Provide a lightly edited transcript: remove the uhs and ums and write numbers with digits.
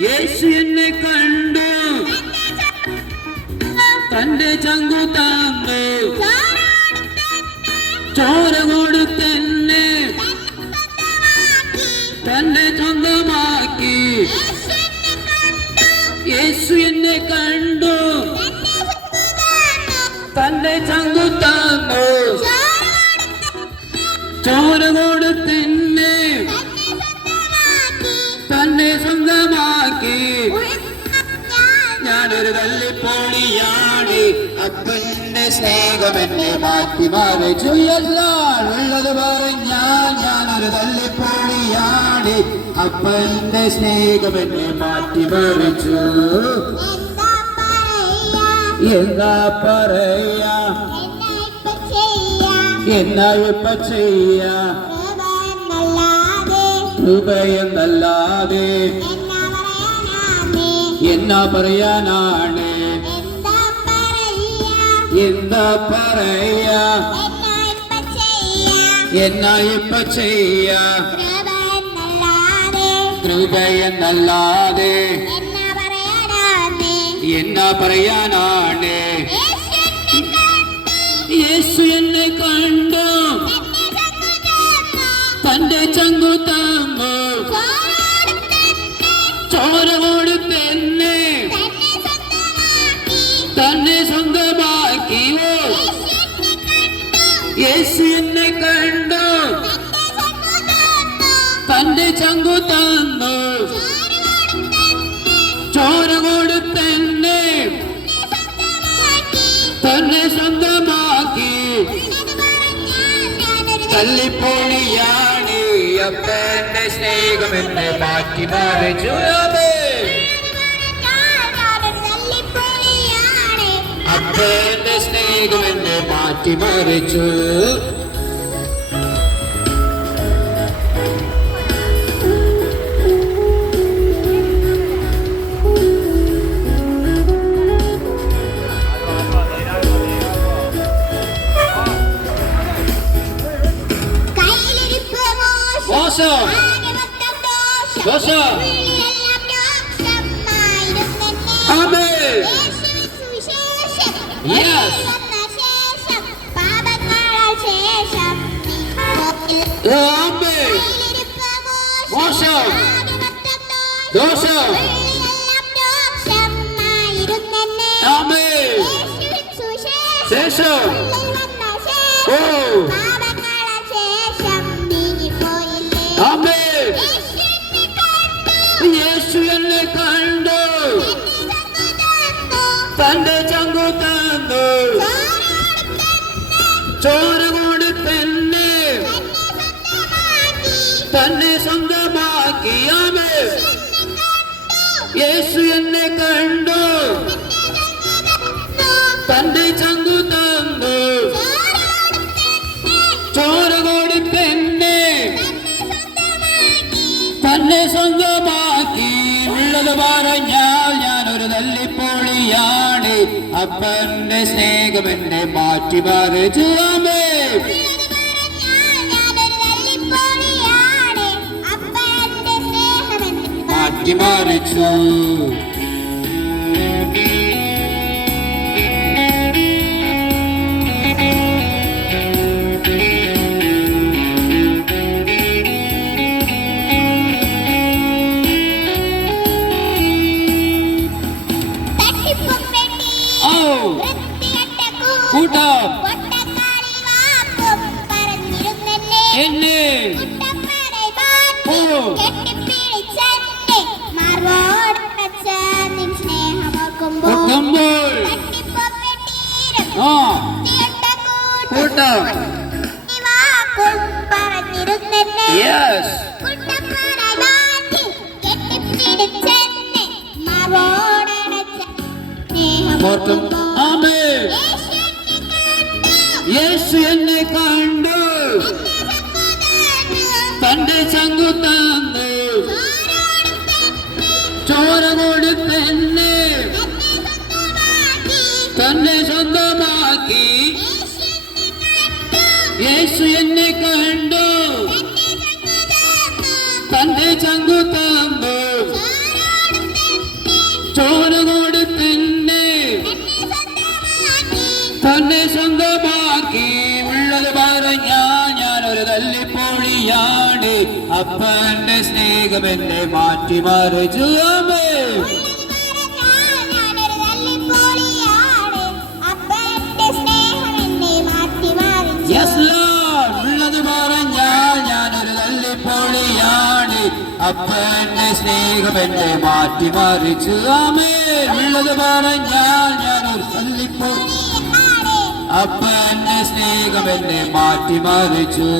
യേശു എന്നെ കണ്ടു തന്റെ ചങ്കു തന്നു ചോര കൊടുത്തെന്നെ തന്നെ സ്വന്തമാക്കി യേശു എന്നെ കണ്ടു തന്റെ ചങ്കു തന്നു ചോര കൊടുത്തെന്നെ തന്നെ സ്വന്തമാക്കി ഞാനൊരു തല്ലിപ്പൊളിയാണ് അപ്പന്റെ സ്നേഹം എന്നെ മാറ്റി മറിച്ചു എല്ലാം ഉള്ളത് പറഞ്ഞാൽ ഞാനൊരു തല്ലിപ്പൊളിയാണ് അപ്പന്റെ സ്നേഹം എന്നെ മാറ്റി മറിച്ചു എന്താ പറയാ എന്നാ ഇപ്പ ചെയ്യാ കൃപയെന്നല്ലാതെ എന്നാ പറയാനാണ് എന്താ പറയാ എന്നാ ഇപ്പ ചെയ്യാ കൃപയെന്നല്ലാതെ എന്നാ പറയാനാണ് യേശു എന്നെ കണ്ടു തന്റെ ചങ്കു തന്നു ചോര കൊടുത്തെന്നെ തന്നെ സ്വന്തമാക്കിയോ യേശു എന്നെ കണ്ടു തന്റെ ചങ്കു തന്നു ചോര കൊടുത്തെന്നെ തന്നെ സ്വന്തമാക്കി തല്ലിപ്പൊളിയാണ് അപ്പന്റെ സ്നേഹം എന്നെ മാറ്റി മറിച്ചു അപ്പന്റെ സ്നേഹം എന്നെ മാറ്റി മറിച്ചു Amen. Yes. Amen. Awesome. Awesome. Amen. Session. Oh. Amen. യേശു എന്നെ കണ്ടു തന്റെ ചങ്കു തന്നു ചോര കൊടുത്തെന്നെ തന്നെ സ്വന്തമാക്കി യേശു എന്നെ കണ്ടു തന്റെ ചങ്കു തന്നു ചോര കൊടുത്തെന്നെ തന്നെ സ്വന്തമാക്കി ഉള്ളത് പറഞ്ഞാൽ ഞാനൊരു തല്ലിപ്പൊളിയാണ് അപ്പന്റെ സ്നേഹം എന്നെ മാറ്റി മറിച്ചു മാറ്റി മറിച്ചു കൂട്ടം എന്നെ കൂട്ടം യെസ് ആമേൻ യേശു എന്നെ കണ്ടു തന്റെ ചങ്കു തന്നു ചോര കൊടുത്തെന്നെ തന്നെ സ്വന്തമാക്കി യേശു എന്നെ കണ്ടു തന്റെ ചങ്കു തന്നു എന്നെ സ്വന്തമാക്കി ഉള്ളത് പറഞ്ഞാൽ ഞാനൊരു തല്ലിപ്പൊളിയാണ് അപ്പന്റെ സ്നേഹം എന്നെ മാറ്റിമറിച്ചു ആമേൻ Yes Lord ഉള്ളത് പറഞ്ഞാൽ ഞാനൊരു തല്ലിപ്പൊളിയാണ് അപ്പന്റെ സ്നേഹം എന്നെ മാറ്റിമറിച്ചു ആമേൻ ഉള്ളത് പറഞ്ഞാൽ ഞാനൊരു തല്ലിപ്പൊളി അപ്പന്റെ സ്നേഹം എന്നെ മാറ്റിമറിച്ചു